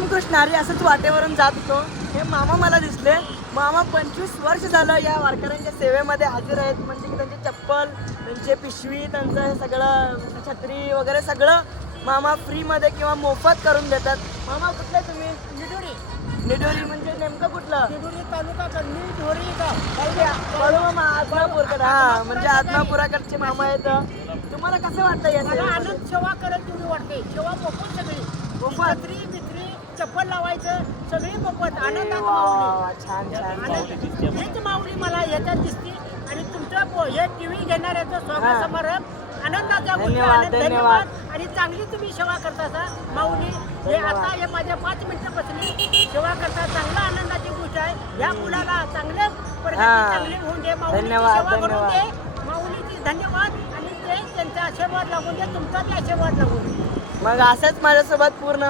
रामकृष्ण हरी असंच वाटेवरून जात होतो. हे मामा मला दिसले. मामा 25 वर्ष झालं या वारकऱ्यांच्या सेवेमध्ये हजर आहेत. म्हणजे की त्यांची चप्पल, त्यांची पिशवी, त्यांचं हे सगळं छत्री वगैरे सगळं मामा फ्रीमध्ये किंवा मोफत करून देतात. मामा कुठले तुम्ही? निडोरी निडोरी म्हणजे नेमकं कुठलं? निडोरी तालुका कन्नी ढोरी आदमापूरकडे. हा म्हणजे आदमापुराकडचे मामा आहेत. तुम्हाला कसं वाटतं या मला सेवेमध्ये? आनंद सेवा करत तुम्ही वाटते. सेवा मोफत सगळी छत्री बित्री चप्पल लावायचं सगळी मोफत आनंदात माऊली. छान छान छान. आनंद हेच माऊली मला याच्यात दिसते. आणि तुमचं हे टीव्ही घेणाऱ्याचं स्वागत समारंभ आनंदाचा गोष्ट. धन्यवाद, आनंद धन्यवाद. आणि चांगली तुम्ही सेवा करता सा माऊली. हे आता हे माझ्या 5 मिनिटं बसली सेवा करता. चांगला आनंदाची गोष्ट आहे. या मुलाला चांगले प्रगती चांगली होऊन दे. माऊलीची धन्यवाद, सेवा करून धन्यवाद. दे. माऊलीची धन्यवाद. आणि ते त्यांचा आशीर्वाद लागून दे. तुमचा बी आशीर्वाद लागून दे. मग असंच माझ्यासोबत पूर्ण